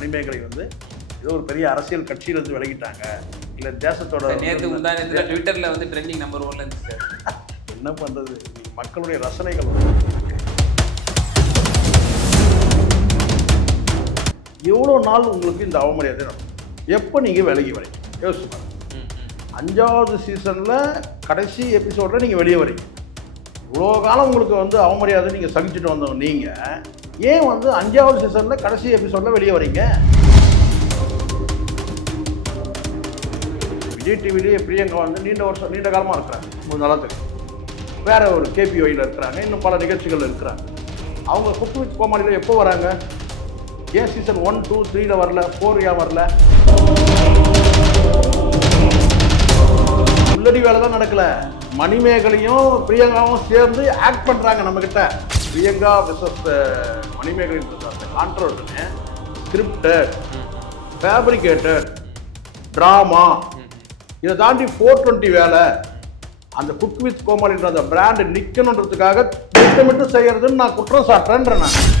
மணிமேகலை வந்து ஏதோ ஒரு பெரிய அரசியல் கட்சியிலிருந்து விலகிட்டாங்க, இல்லை தேசத்தோட நேற்று முந்தானத்தில் ட்விட்டரில் வந்து ட்ரெண்டிங் நம்பர் 1ல இருந்துச்சு சார். என்ன பண்ணுறது, மக்களுடைய ரசனைகள் வந்து எவ்வளோ நாள் உங்களுக்கு இந்த அவமரியாதை நடக்கும்? எப்போ நீங்கள் விலகி வரீங்க யோசிச்சு பாருங்க. 5வது சீசனில் கடைசி எபிசோடில் நீங்கள் வெளியே வரீங்க. இவ்வளோ காலம் உங்களுக்கு வந்து அவமரியாதை நீங்கள் சகிச்சுட்டு வந்தவங்க நீங்கள் ஏன் வந்து 5வது சீசனில் கடைசி எபிசோடில் வெளியே வரீங்க? விஜய் டிவிலேயே பிரியங்கா வந்து நீண்ட காலமாக இருக்கிறாங்க, உங்களுக்கு நல்லா தெரியும். வேற ஒரு KPOயில் இருக்கிறாங்க, இன்னும் பல நிகழ்ச்சிகள் இருக்கிறாங்க. அவங்க குக்கு வித் கோமாளியில் எப்போ வராங்க? ஏன் சீசன் 1, 2, 3ல வரல, 4 ஏன் வரல? உள்ளடி வேலை தான் நடக்கல. மணிமேகலையும் பிரியங்காவும் சேர்ந்து ஆக்ட் பண்ணுறாங்க நம்மக்கிட்ட. பிரியங்கா விசஸ் மணிமேகலின் அந்த கான்ட்ரோவர்ஷனு ஸ்கிரிப்டட், ஃபேப்ரிகேட்டட், ட்ராமா, இதை தாண்டி 420 வேலை. அந்த குக் வித் கோமாளின்ற அந்த பிராண்டு நிற்கணுன்றதுக்காக திட்டமிட்டு செய்யறதுன்னு நான் குற்றம் சாட்டுறேன்றேன். நான்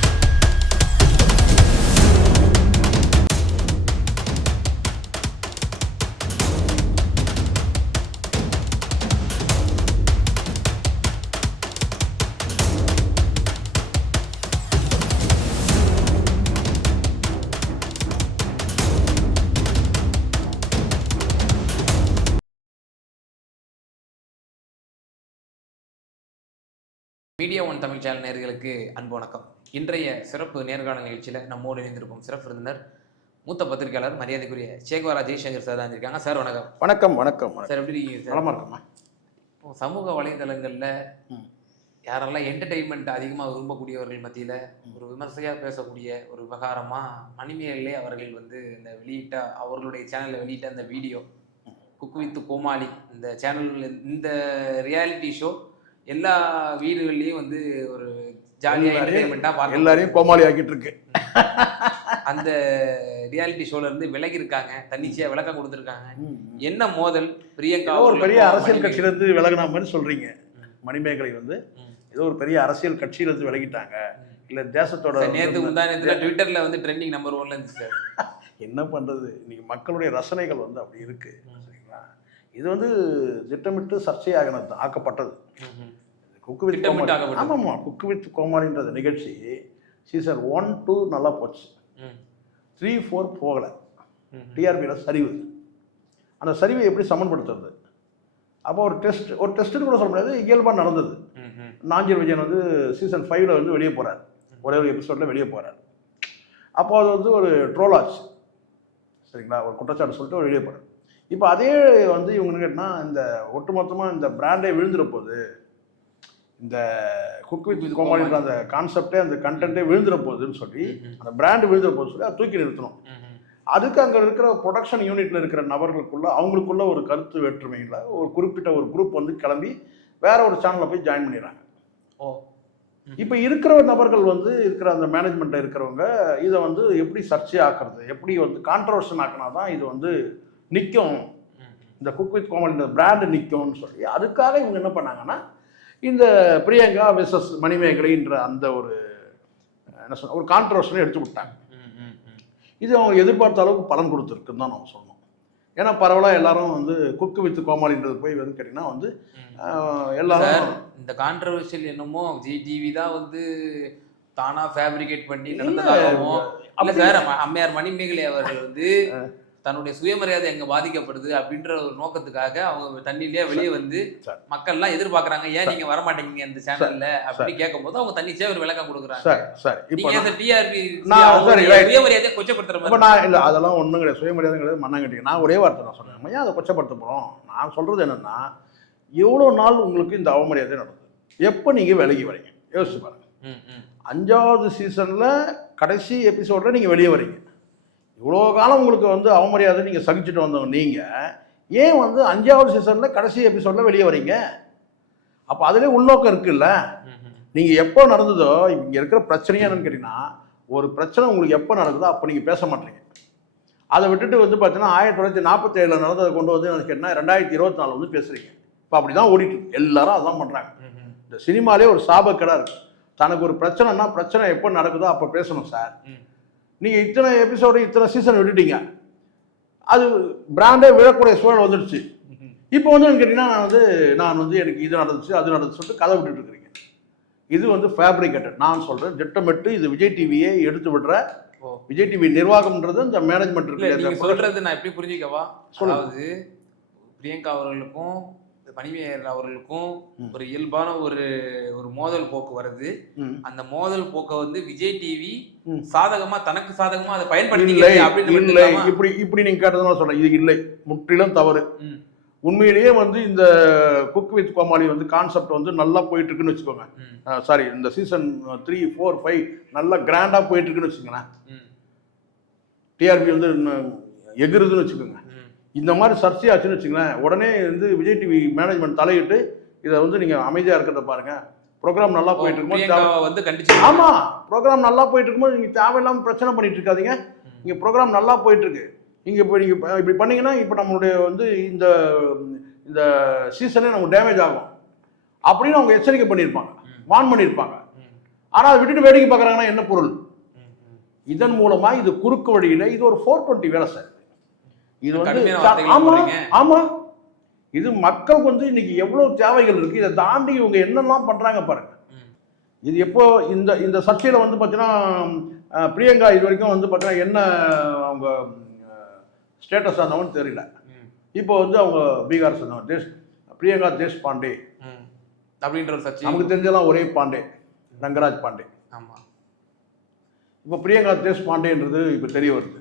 மீடியா ஒன் தமிழ் சேனல் நேயர்களுக்கு அன்பு வணக்கம். இன்றைய சிறப்பு நேர்காணல் நிகழ்ச்சியில் நம்மோடு இணைந்திருக்கும் சிறப்பு விருந்தினர் மூத்த பத்திரிகையாளர் மரியாதைக்குரிய சேகுவாரா ஜெய்சங்கர் சார் தான் இருக்காங்க. சார் வணக்கம். வணக்கம். வணக்கம் சார், எப்படி இருக்கீங்க சார்? நலமா இருக்குமா? இப்போ சமூக வலைதளங்களில் யாரெல்லாம் என்டர்டெயின்மெண்ட் அதிகமாக விரும்பக்கூடியவர்கள் மத்தியில் ஒரு விமர்சையாக பேசக்கூடிய ஒரு விவகாரமாக மணிமேகலை அவர்கள் வந்து இந்த அவர்களுடைய சேனலில் வெளியிட்ட அந்த வீடியோ குக் வித் கோமாளி, இந்த சேனல், இந்த ரியாலிட்டி ஷோ எல்லா வீடுகள்லையும் வந்து ஒரு ஜாலியாக என்டர்டெயின்மெண்ட்டாக பார்க்க எல்லாரையும் கோமாளி ஆக்கிட்டு இருக்கு. அந்த ரியாலிட்டி ஷோல இருந்து விலகி இருக்காங்க, தன்னிச்சையா விளக்கம் கொடுத்துருக்காங்க. என்ன மோதல்? பிரியங்கா ஒரு பெரிய அரசியல் கட்சியிலிருந்து விலகின மாதிரி சொல்றீங்க. மணிமேகலை வந்து ஏதோ ஒரு பெரிய அரசியல் கட்சியிலிருந்து விலகிட்டாங்க, இல்லை தேசத்தோட. நேற்று முந்தானத்தில் ட்விட்டர்ல வந்து ட்ரெண்டிங் நம்பர் 1ல இருந்துச்சு சார். என்ன பண்ணுறது, இன்னைக்கு மக்களுடைய ரசனைகள் வந்து அப்படி இருக்கு. சரிங்களா? இது வந்து திட்டமிட்டு சர்ச்சையாக ஆக்கப்பட்டது. குக்கு வித் கோமாளி. ஆமாம்மா, குக்கு வித் கோமாளின்றது நிகழ்ச்சி சீசன் 1, 2 நல்லா போச்சு. 3, 4 போகலை. டிஆர்பியில் சரிவு. அந்த சரிவை எப்படி சமன்படுத்துறது? அப்போ ஒரு டெஸ்ட்டுன்னு கூட சொல்ல முடியாது, இயல்பாக நடந்தது. நாஞ்சில் விஜயன் வந்து சீசன் 5ல் வந்து வெளியே போகிறார், ஒரே ஒரு எபிசோடில் வெளியே போகிறார். அப்போ அது வந்து ஒரு ட்ரோல் ஆச்சு. சரிங்களா? ஒரு குற்றச்சாட்டு சொல்லிட்டு வெளியே போகிறார். இப்போ அதே வந்து இவங்க கேட்டால் இந்த ஒட்டுமொத்தமாக இந்த பிராண்டே விழுந்துட போகுது, இந்த குக் வித் கோமாளின்ற அந்த கான்செப்டே, அந்த கண்டென்ட்டே விழுந்துட போகுதுன்னு சொல்லி, அந்த பிராண்டு விழுந்துட போகுதுன்னு சொல்லி அதை தூக்கி நிறுத்தணும். அதுக்கு அங்கே இருக்கிற ப்ரொடக்ஷன் யூனிட்டில் இருக்கிற நபர்களுக்குள்ள அவங்களுக்குள்ள ஒரு கருத்து வேற்றுமையில் ஒரு குறிப்பிட்ட ஒரு குரூப் வந்து கிளம்பி வேற ஒரு சேனலில் போய் ஜாயின் பண்ணிடுறாங்க. இப்போ இருக்கிற நபர்கள் வந்து இருக்கிற அந்த மேனேஜ்மெண்ட்டில் இருக்கிறவங்க இதை வந்து எப்படி சர்ச்சை ஆக்குறது, எப்படி வந்து கான்ட்ரவர்ஷன் ஆக்கினா தான் இது வந்து நிற்கும், இந்த குக் வித் கோமாளி பிராண்டு நிற்கும்னு சொல்லி அதுக்காக இவங்க என்ன பண்ணாங்கன்னா, இந்த பிரியங்கா விசஸ் மணிமேகலைன்ற அந்த ஒரு என்ன சொன்ன ஒரு கான்ட்ரவர்ஷனை எடுத்து விட்டாங்க. இது அவங்க எதிர்பார்த்த அளவுக்கு பலன் கொடுத்துருக்குன்னு தான் நம்ம சொல்லணும். ஏன்னா பரவலாக எல்லாரும் வந்து குக்கு வித் கோமாளின்றது போய் வந்து கேட்டிங்கன்னா வந்து எல்லாரும் இந்த கான்ட்ரவர்ஷியல் என்னமோ ஜிடிவி தான் வந்து தானா ஃபேப்ரிகேட் பண்ணி நடந்ததாகவும், இல்லை சார் அம்மையார் மணிமேகலை அவர்கள் வந்து தன்னுடைய சுயமரியாதை எங்க பாதிக்கப்படுது அப்படின்ற ஒரு நோக்கத்துக்காக அவங்க தண்ணியிலேயே வெளியே வந்து மக்கள்லாம் எதிர்பார்க்கறாங்க, ஏன் நீங்க வரமாட்டேங்க இந்த சேனல்ல அப்படி கேட்கும் போது அவங்க தண்ணிச்சே ஒரு விளக்கம் கொடுக்குறாங்க. டிஆர்பி சுயமரியாதையை கொச்சப்படுத்துற மாதிரி. நான் இல்லை, அதெல்லாம் ஒன்றும் கிடையாது, சுயமரியாதைங்கிறது மண்ணாங்கட்டிங்க. நான் ஒரே வார்த்தை நான் சொல்றேன், ஏன் அதை கொச்சப்படுத்த போறோம்? நான் சொல்றது என்னன்னா, எவ்வளோ நாள் உங்களுக்கு இந்த அவமரியாதை நடந்தது? எப்போ நீங்க விலகி வரீங்க யோசிச்சு பாருங்க. 5வது சீசன்ல கடைசி எபிசோட்ல நீங்க வெளியே வரீங்க. இவ்வளோ காலம் உங்களுக்கு வந்து அவமரியாதை நீங்கள் சகிச்சுட்டு வந்தவங்க நீங்கள் ஏன் வந்து 5வது சீசனில் கடைசி எபிசோடில் வெளியே வரீங்க? அப்போ அதுலேயே உள்நோக்கம் இருக்குல்ல. நீங்கள் எப்போ நடந்ததோ, இங்கே இருக்கிற பிரச்சனையே என்னன்னு கேட்டிங்கன்னா, ஒரு பிரச்சனை உங்களுக்கு எப்போ நடக்குதோ அப்போ நீங்கள் பேச மாட்டீங்க. அதை விட்டுட்டு வந்து பார்த்தீங்கன்னா 1947 நடந்ததை கொண்டு வந்து எனக்கு கேட்டிங்கன்னா 2024 வந்து பேசுகிறீங்க. இப்போ அப்படி தான் ஓடிட்டு எல்லாரும் அதான் பண்ணுறாங்க. இந்த சினிமாலே ஒரு சாபக்கேடாக இருக்குது. தனக்கு ஒரு பிரச்சனைனா பிரச்சனை எப்போ நடக்குதோ அப்போ பேசணும் சார். நீங்கள் இத்தனை எபிசோடு இத்தனை சீசன் விட்டுட்டீங்க, அது பிராண்டே விழக்கூடிய சூழல் வந்துடுச்சு. இப்போ வந்து கேட்டிங்கன்னா நான் வந்து எனக்கு இது நடந்துச்சு அது நடந்துச்சு சொல்லிட்டு கதை விட்டுட்டு இருக்கிறீங்க. இது வந்து ஃபேப்ரிகேட்டட். நான் சொல்கிறேன் திட்டமிட்டு இது விஜய் டிவியை எடுத்து விடுற விஜய் டிவி நிர்வாகம்ன்றது இந்த மேனேஜ்மெண்ட் இருக்கு. நீங்க சொல்றது நான் எப்படி புரிஞ்சுக்கவா? அதாவது பிரியங்கா அவர்களுக்கும் பனிமேயர் அவர்களுக்கும் ஒரு இயல்பான ஒரு மோதல் போக்கு வருது. அந்த மோதல் போக்க வந்து விஜய் டிவி சாதகமா தனக்கு சாதகமா அதை பயன்படுத்திக்கல அப்படின்னு இப்படி நீங்க கேட்டதுனால சொல்றேன். இது இல்லை, முற்றிலும் தவறு. உண்மையிலேயே வந்து இந்த குக் வித் கோமாளி வந்து கான்செப்ட் வந்து நல்லா போயிட்டு இருக்குன்னு வச்சுக்கோங்க. சாரி, இந்த சீசன் 3, 4, 5 நல்லா கிராண்டா போயிட்டு இருக்குன்னு வச்சுக்கோங்களேன். டிஆர்பி வந்து எகுறதுன்னு வச்சுக்கோங்க. இந்த மாதிரி சர்ச்சையாச்சுன்னு வச்சுங்களேன், உடனே வந்து விஜய் டிவி மேனேஜ்மெண்ட் தலையிட்டு இதை வந்து நீங்க அமைதியா இருக்கிறத பாருங்க, ப்ரோக்ராம் நல்லா போயிட்டு இருக்கும்போது ஆமா ப்ரோக்ராம் நல்லா போயிட்டு இருக்கும்போது நீங்க தேவையில்லாம பிரச்சனை பண்ணிட்டு இருக்காதீங்க. நீங்க ப்ரோக்ராம் நல்லா போயிட்டு இருக்கு, நீங்க இப்போ நீங்க இப்படி பண்ணீங்கன்னா இப்போ நம்மளுடைய வந்து இந்த இந்த சீசனே நமக்கு டேமேஜ் ஆகும் அப்படின்னு அவங்க எச்சரிக்கை பண்ணியிருப்பாங்க, வார்ன் பண்ணியிருப்பாங்க. ஆனால் அதை விட்டுட்டு வேடிக்கை பார்க்குறாங்கன்னா என்ன பொருள்? இதன் மூலமா இது குறுக்கு வழியில இது ஒரு 420 வேலை சார். இது வந்து ஆமா, இது மக்களுக்கு வந்து இன்னைக்கு எவ்வளவு தேவைகள் இருக்கு, இதை தாண்டி இவங்க என்னெல்லாம் பண்றாங்க பாருங்க. இது எப்போ இந்த சர்ச்சையில வந்து பார்த்தீங்கன்னா பிரியங்கா இது வரைக்கும் வந்து பார்த்தீங்கன்னா என்ன அவங்க ஸ்டேட்டஸ் ஆனவன்னு தெரியல. இப்போ வந்து அவங்க பீகார் சேர்ந்தவங்க பிரியங்கா தேஷ்பாண்டே அப்படின்ற ஒரு சர்ச்சை. நமக்கு தெரிஞ்செல்லாம் ஒரே பாண்டே, ரங்கராஜ் பாண்டே. ஆமா, இப்போ பிரியங்கா தேஷ்பாண்டேன்றது இப்போ தெரிய வருது.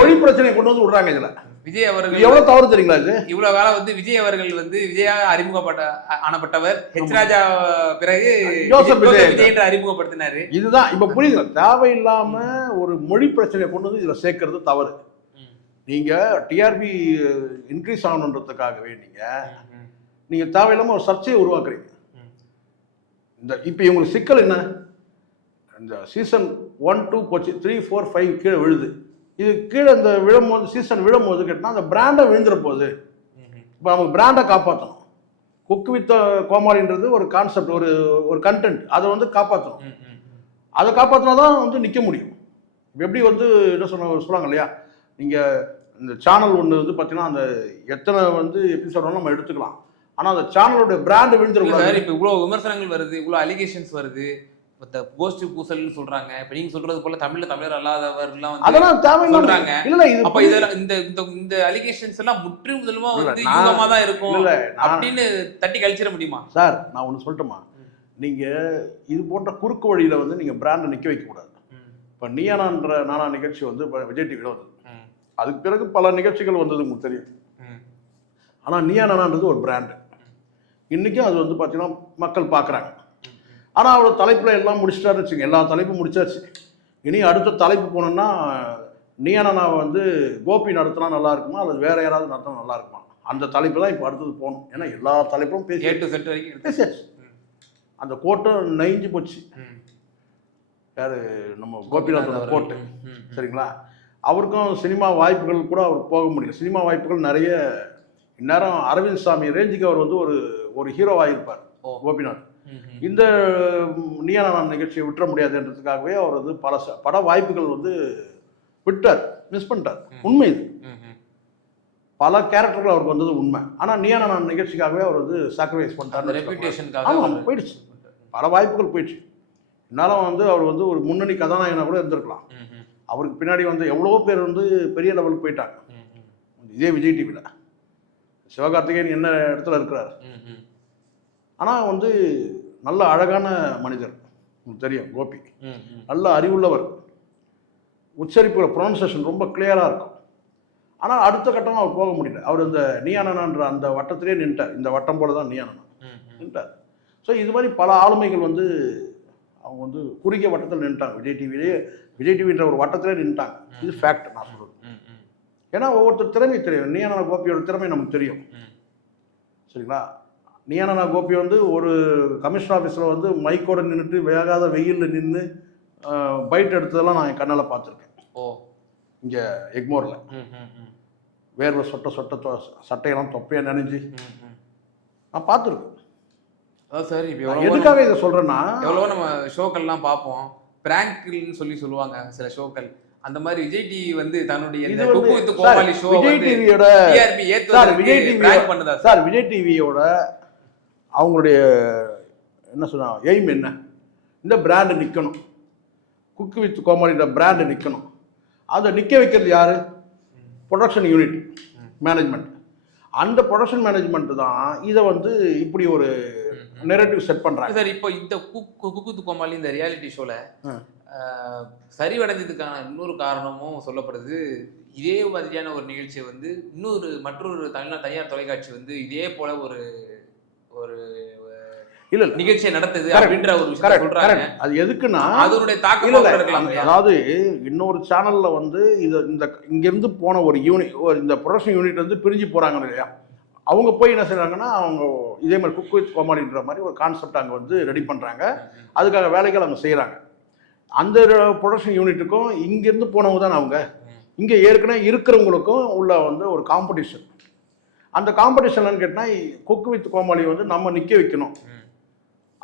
மொழி பிரச்சனை கொண்டு வந்து விடுறாங்க. இதுல விஜய் அவர்கள் எவ்வளவு தவறு தெரியுங்களா? இது இவ்வளவு காலம் வந்து விஜய் அவர்கள் வந்து விஜயாக ஆனப்பட்டவர் ஹெச் ராஜா பிறகு விஜய் என்று அறிமுகப்படுத்தினாரு. இதுதான் இப்ப புரியுது. தேவையில்லாம ஒரு மொழி பிரச்சனையை கொண்டு வந்து இதுல சேர்க்கறது தவறு. நீங்க டிஆர்பி இன்க்ரீஸ் ஆகணுன்றதுக்காகவே நீங்க தேவையில்லாம ஒரு சர்ச்சையை உருவாக்குறீங்க. இந்த இப்ப இவங்களுக்கு சிக்கல் என்ன? இந்த சீசன் 1, 2 போச்சு, 3, 4, 5 கீழே விழுது. இது கீழே இந்த விழும்போது சீசன் விழும்போது கேட்டால் அந்த பிராண்டை விழுந்துற போகுது. இப்போ நமக்கு பிராண்டை காப்பாற்றணும். குக் வித் கோமாளின்றது ஒரு கான்செப்ட், ஒரு கண்டென்ட், அதை வந்து காப்பாற்றணும். அதை காப்பாற்றினா தான் வந்து நிற்க முடியும். எப்படி வந்து என்ன சொல்லுவாங்க இல்லையா, நீங்கள் இந்த சேனல் ஒன்று வந்து பார்த்தீங்கன்னா அந்த எத்தனை வந்து எபிசோட் நம்ம எடுத்துக்கலாம், ஆனால் அந்த சேனலோட பிராண்டு விழுந்துருக்கூடாது. இப்போ இவ்வளோ விமர்சனங்கள் வருது, இவ்வளோ அலிகேஷன்ஸ் வருது, கோஷ்டி பூசல்னு சொல்றாங்க. இப்ப நீங்க சொல்றது போல தமிழர் அல்லாதவர்கள்லாம் வந்து சொல்றாங்க. அப்ப இதெல்லாம் இந்த அலிகேஷன்ஸ் எல்லாம் முற்று முதலுமா வந்து யூகமா தான் இருக்கும் அப்படின்னு தட்டி கழிச்சிட முடியுமா சார்? நான் ஒண்ணு சொல்லட்டுமா, நீங்க இது போன்ற குறுக்கு வழியில வந்து நீங்க பிராண்டை நிக்க வைக்க கூடாது. இப்ப நீயானான்ற நானா நிகழ்ச்சி வந்து விஜய் டிவில வந்தது. அதுக்கு பிறகு பல நிகழ்ச்சிகள் வந்தது உங்களுக்கு தெரியும். ஆனா நீயானான்றது ஒரு பிராண்டு. இன்னைக்கும் அது வந்து பாத்தீங்கன்னா மக்கள் பாக்குறாங்க. ஆனால் அவர் தலைப்பில் எல்லாம் முடிச்சிட்டாருன்னு வச்சுங்க, எல்லா தலைப்பும் முடிச்சாச்சு. இனி அடுத்த தலைப்பு போனோம்னா நீயானா வந்து கோபி நடத்தினா நல்லா இருக்குமா அல்லது வேற யாராவது நடத்தினா நல்லா இருக்குமா, அந்த தலைப்பு தான் இப்போ அடுத்தது போகணும். ஏன்னா எல்லா தலைப்பும் பேசியாச்சு. அந்த கோட்டும் நெஞ்சு போச்சு. யாரு நம்ம கோபிநாத் கோட்டு, சரிங்களா? அவருக்கும் சினிமா வாய்ப்புகள் கூட அவர் போக முடியும். சினிமா வாய்ப்புகள் நிறைய. இந்நேரம் அரவிந்த் சாமி ரேஞ்சுக்கு அவர் வந்து ஒரு ஹீரோவாக இருப்பார் கோபிநாத். இந்த நீயானா நிகழ்ச்சியை விட்டுற முடியாதுன்றதுக்காகவே அவர் வந்து பல பட வாய்ப்புகள் வந்து விட்டார், மிஸ் பண்ணிட்டார். உண்மை இது. பல கேரக்டர்கள் அவருக்கு வந்தது உண்மை. ஆனால் நீயானா நிகழ்ச்சிக்காகவே அவர் வந்து சாக்ரிஃபைஸ் பண்ணிட்டார். ஆமாம், போயிடுச்சு. பல வாய்ப்புகள் போயிடுச்சு. இருந்தாலும் வந்து அவர் வந்து ஒரு முன்னணி கதாநாயகனாக கூட இருந்திருக்கலாம். அவருக்கு பின்னாடி வந்து எவ்வளோ பேர் வந்து பெரிய லெவலுக்கு போயிட்டாங்க. இதே விஜய் டிவியில் சிவகார்த்திகேயன் என்ன இடத்துல இருக்கிறார். ஆனால் வந்து நல்ல அழகான மனிதர், உங்களுக்கு தெரியும் கோபி. நல்ல அறிவுள்ளவர், உச்சரிப்பு ப்ரொனன்சியேஷன் ரொம்ப கிளியராக இருக்கும். ஆனால் அடுத்த கட்டமாக அவர் போக முடியல. அவர் இந்த நீயானான்ற அந்த வட்டத்திலே நின்ட்டார். இந்த வட்டம் போல தான் நீயானா நின்ட்டார். ஸோ இது மாதிரி பல ஆளுமைகள் வந்து அவங்க வந்து குறுகிய வட்டத்தில் நின்ட்டாங்க. விஜய் டிவின்ற ஒரு வட்டத்திலே நின்ட்டாங்க. இது ஃபேக்ட் நான் சொல்கிறது. ஏன்னா ஒவ்வொருத்தர் திறமை தெரியும். நீயானா கோபியோட திறமை நமக்கு தெரியும், சரிங்களா? நீயானா கோபி வந்து ஒரு கமிஷனர் ஆஃபீஸில் வந்து மைக்கோட நின்றுட்டு வேகாத வெயிலில் நின்று பைட் எடுத்ததெல்லாம் நான் என் கண்ணால் பார்த்துருக்கேன். இங்கே எக்மோரில் வேர்வை சொட்ட சட்டையெல்லாம் தொப்பையாக நினைஞ்சு நான் பார்த்துருக்கேன். அதான் சார், இப்போ எதுக்காக இதை சொல்கிறேன்னா, எவ்வளோ நம்ம ஷோக்கள்லாம் பார்ப்போம், பிராங்க்னு சொல்லுவாங்க சில ஷோக்கள். அந்த மாதிரி விஜய் டிவி வந்து தன்னுடைய இது இந்த வந்து குக்கு வித் கோமாளி ஷோ விஜய் வந்து டிவியோட டிஆர்பி ஏத்துவதற்கு பிராங்க் பண்ணதா சார்? விஜய் டிவியோட அவங்களுடைய என்ன சொன்னாங்க எய்ம் என்ன? இந்த பிராண்டு நிற்கணும், குக்கு வித் கோமாளின்ற பிராண்டு நிற்கணும். அதை நிற்க வைக்கிறது யாரு? Production unit management. அந்த ப்ரொடக்ஷன் மேனேஜ்மெண்ட் தான் இதை வந்து இப்படி ஒரு நெரேட்டிவ் செட் பண்றாங்க சார். இப்போ இந்த குக்கு வித் கோமாளி இந்த ரியாலிட்டி ஷோல சரிவடைஞ்சதுக்கான இன்னொரு காரணமும் சொல்லப்படுது. இதே மாதிரியான ஒரு நிகழ்ச்சியை வந்து மற்றொரு தனியார் தொலைக்காட்சி வந்து இதே போல ஒரு ஒரு இல்ல நிகழ்ச்சியை நடத்துது அப்படின்ற ஒரு விஷயம் சொல்றாங்க. அது எதுக்குன்னா அதனுடைய தாக்கம் இருக்கலாம். அதாவது இன்னொரு சேனல்ல வந்து இந்த இங்க இருந்து போன ஒரு யூனிட், இந்த ப்ரொடக்ஷன் யூனிட் வந்து பிரிஞ்சு போறாங்க இல்லையா, அவங்க போய் என்ன செய்றாங்கன்னா அவங்க இதே மாதிரி குக் வித் கோமாளின்ற மாதிரி ஒரு கான்செப்ட் அங்கே வந்து ரெடி பண்றாங்க. அதுக்காக வேலைகள் அவங்க செய்யறாங்க. அந்த ப்ரொடக்ஷன் யூனிட்டுக்கும் இங்கிருந்து போனவங்க தான் அவங்க. இங்கே ஏற்கனவே இருக்கிறவங்களுக்கும் உள்ள வந்து ஒரு காம்படிஷன். அந்த காம்படிஷன் கேட்டால் குக் வித் கோமாளி வந்து நம்ம நிற்க வைக்கணும்.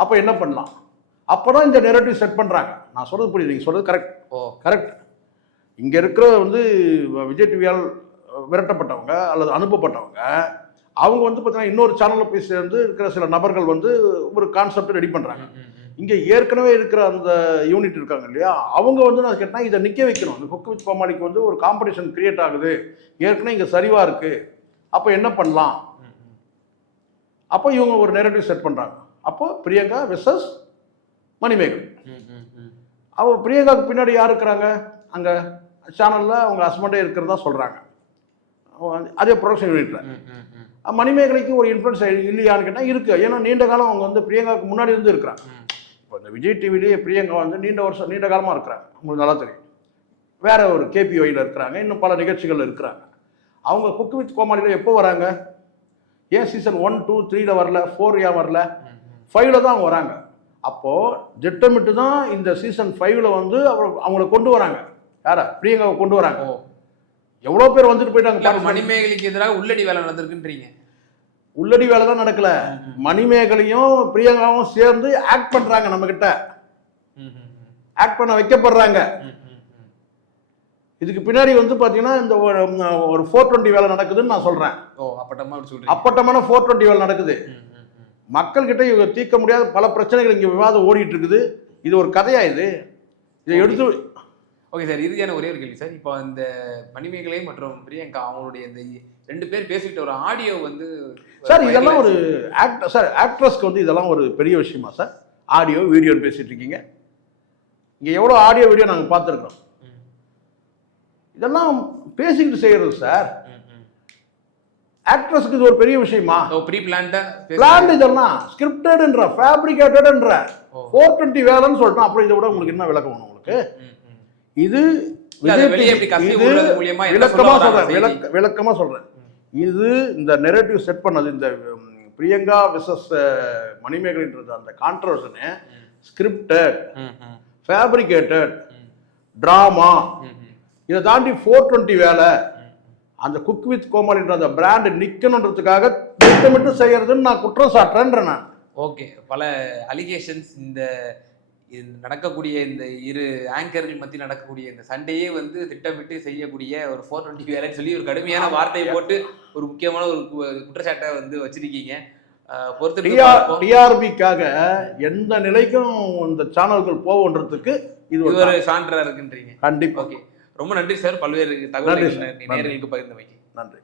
அப்போ என்ன பண்ணலாம்? அப்போ தான் இந்த நெரேட்டிவ் செட் பண்ணுறாங்க. நான் சொல்கிறது புரியுது, நீங்கள் சொல்கிறது கரெக்ட். கரெக்ட். இங்கே இருக்கிற வந்து விஜய் டிவியால் விரட்டப்பட்டவங்க அல்லது அனுப்பப்பட்டவங்க, அவங்க வந்து பார்த்தீங்கன்னா இன்னொரு சேனலில் போய் சேர்ந்து இருக்கிற சில நபர்கள் வந்து ஒரு கான்செப்ட் ரெடி பண்ணுறாங்க. இங்கே ஏற்கனவே இருக்கிற அந்த யூனிட் இருக்காங்க இல்லையா, அவங்க வந்து நான் கேட்டால் இதை நிற்க வைக்கணும். இந்த குக் வித் கோமாளிக்கு வந்து ஒரு காம்படிஷன் கிரியேட் ஆகுது, ஏற்கனவே இங்கே சரிவாக இருக்குது, அப்போ என்ன பண்ணலாம்? அப்போ இவங்க ஒரு நெரேட்டிவ் செட் பண்ணுறாங்க. அப்போ பிரியங்கா வெர்சஸ் மணிமேகலை. அப்போ பிரியங்காவுக்கு பின்னாடி யார் இருக்கிறாங்க? அங்கே சேனலில் அவங்க ஹஸ்பண்டே இருக்கிறதா சொல்கிறாங்க. அதே ப்ரொடக்ஷன் யூனிட்ல மணிமேகலைக்கு ஒரு இன்ஃப்ளூயன்ஸ் இல்லையான்னு கேட்டால் இருக்குது. ஏன்னா நீண்ட காலம் அவங்க வந்து பிரியங்காவுக்கு முன்னாடி இருந்து இருக்கிறாங்க. இப்போ இந்த விஜய் டிவிலேயே பிரியங்கா வந்து நீண்ட காலமாக இருக்கிறாங்க, உங்களுக்கு நல்லா தெரியும். வேற ஒரு கேபிஒயில் இருக்கிறாங்க, இன்னும் பல நிகழ்ச்சிகள் இருக்கிறாங்க. அவங்க குக் வித் கோமாளியில் எப்போ வராங்க? ஏன் சீசன் 1, 2, 3 வரல, 4 ஏன் வரல, 5 தான் அவங்க வராங்க. அப்போது திட்டமிட்டு தான் இந்த சீசன் 5 வந்து அவங்கள கொண்டு வராங்க. யாரா? பிரியங்காவை கொண்டு வராங்க. எவ்வளோ பேர் வந்துட்டு போயிட்டாங்க. மணிமேகலைக்கு எதிராக உள்ளடி வேலை நடந்திருக்குன்றீங்க? உள்ளடி வேலை தான் நடக்கல, மணிமேகலையும் பிரியங்காவும் சேர்ந்து ஆக்ட் பண்றாங்க, நம்ம கிட்ட ஆக்ட் பண்ண வைக்கப்படுறாங்க. இதுக்கு பின்னாடி வந்து பாத்தீங்கன்னா இந்த ஒரு 420 வேலை நடக்குதுன்னு நான் சொல்றேன். அப்பட்டமான 420 வேலை நடக்குது. மக்கள் கிட்ட இவங்க தீர்க்க முடியாத பல பிரச்சனைகள் இங்க விவாதம் ஓடிட்டு இருக்குது. இது ஒரு கதையா? இதை எடுத்து ஓகே சார், இறுதியான ஒரே ஒரு கேள்வி சார். இப்போ இந்த மணிமேகலை மற்றும் பிரியங்கா அவங்களுடைய இந்த 2 பேர் பேசிக்கிட்ட ஒரு ஆடியோ வந்து சார், இதெல்லாம் ஒரு ஆக்ட்ரஸ்க்கு வந்து இதெல்லாம் ஒரு பெரிய விஷயமா சார்? ஆடியோ வீடியோன்னு பேசிட்டு இருக்கீங்க. இங்க எவ்வளோ ஆடியோ வீடியோ நாங்கள் பார்த்துருக்கோம். இதெல்லாம் பேசிக்கிட்டு செய்யறது சார். ஆக்ட்ரஸ்க்கு இது ஒரு பெரிய விஷயமா? ப்ரீ பிளான்ட் இதெல்லாம் ஸ்கிரிப்டட்ன்ற ஃபேப்ரிகேட்டட்ன்ற 420 வேலைன்னு சொல்லிட்டோம். அப்புறம் இதை விட உங்களுக்கு என்ன விளக்கம் வேணும் உங்களுக்கு? இது விளக்கமா சொல்றேன். இது இந்த நெரேட்டிவ் செட் பண்ணது, இந்த பிரியங்கா விசஸ் மணிமேகலைன்றது அந்த கான்ட்ரவர்ஷனு ஸ்கிரிப்டட், ஃபேப்ரிகேட்டட், டிராமா, இதை தாண்டி 420 வேலை. அந்த குக் வித் கோமாளின்ற அந்த பிராண்ட் நிக்கணுன்றதுக்காக திட்டமிட்டு செய்யறதுன்னு நான் குற்றம் சாட்டுறேன் நான். ஓகே, பல அலிகேஷன்ஸ் இந்த நடக்கக்கூடிய இந்த இரு ஆங்கர்கள் மத்தியில் நடக்கக்கூடிய இந்த சண்டையே வந்து திட்டமிட்டு செய்யக்கூடிய ஒரு 420 வேலைன்னு சொல்லி ஒரு கடுமையான வார்த்தையை போட்டு ஒரு முக்கியமான ஒரு குற்றச்சாட்டை வந்து வச்சிருக்கீங்க. டிஆர்பிக்காக எந்த நிலைக்கும் இந்த சேனல்கள் போகுன்றதுக்கு இது ஒரு சான்றா இருக்குன்றீங்க. கண்டிப்பா. ஓகே, ரொம்ப நன்றி சார். பல்வேறு தகவல்கள் நேயர்களுக்கு பகிர்ந்தமைக்கு நன்றி.